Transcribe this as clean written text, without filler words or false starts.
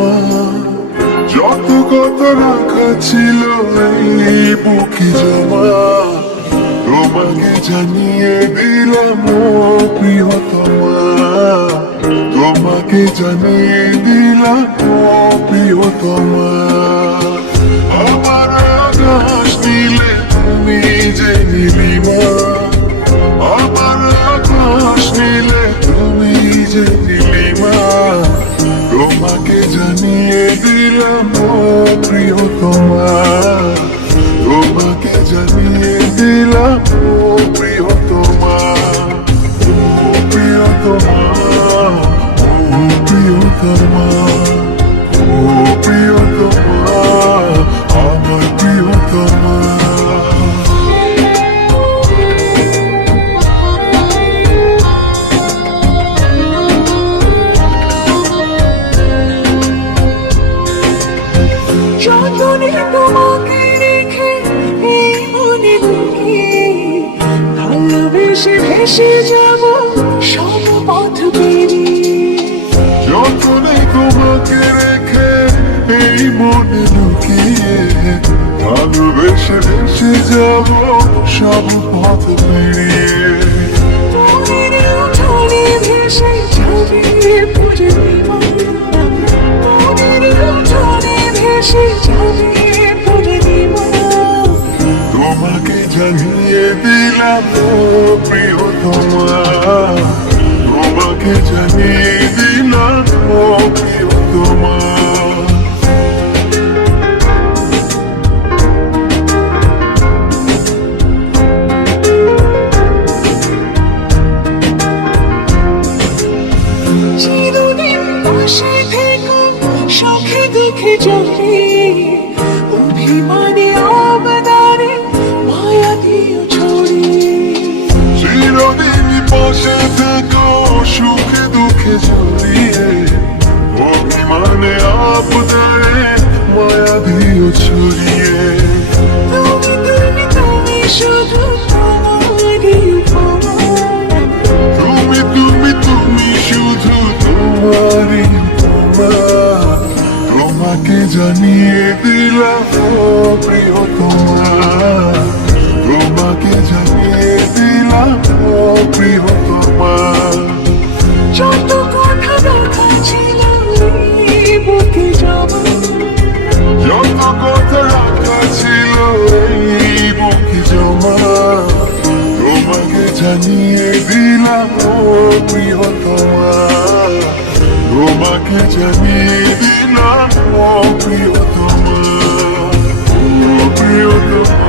জমা, যত কথা রাখা ছিল এই বুকে জমা, তোমাকে জানিয়ে দিলাম ও প্রিয়তমা, তোমাকে জানিয়ে দিলাম ও প্রিয়তমা। আমার আকাশ নীলে তুমি যে নীলিমা, আমার আকাশ নীলে তুমি যে নীলিমা, তোমাকে জানিয়ে দিলাম ও প্রিয়তমা, তোমাকে জানিয়ে দিলাম ও প্রিয়তমা, ও প্রিয়তমা, ও প্রিয়তমা, ও প্রিয়তমা, আমার প্রিয়তমা। যতনে তোমাকে রেখে এই মনে লুকিয়ে, ভালোবেসে ভেসে যাব সব পথ পেরিয়ে। যতনে তোমাকে রেখে এই মনে লুকিয়ে, ভালোবেসে ভেসে যাব সব পথ পেরিয়ে। মনের উঠোনে ভেসে যাবে পূর্ণিমা, মনের উঠোনে ভেসে যাবে পূর্ণিমা। তোমাকে জানিয়ে দিলাম ও প্রিয়তমা, তোমাকে জানিয়ে দিলাম ও প্রিয়তমা। চিরদিন পাশে থেকো সুখে দুঃখে চলে, অভিমানে আবদারে মায়া দিও ছড়িয়ে। চিরদিন পাশে থেকো সুখে দুঃখে জড়িয়ে, অভিমানে আবদারে মায়া দিও ছড়িয়ে। তুমি তুমি তুমি শুধু তোমারই উপমা, তুমি তুমি তুমি শুধু তোমারই উপমা, তোমাকে জানিয়ে দিলাম ও প্রিয়তমা, তোমাকে জানিয়ে দিলাম ও প্রিয়তমা। যত কথা দেখা ছিল এই বুকে জমা, যত কথা রাখা ছিল এই বুকে জমা, তোমাকে জানিয়ে দিলাম ও প্রিয়তমা, তোমাকে জানিয়ে দিলাম ও প্রিয়তমা, ও প্রিয়তমা।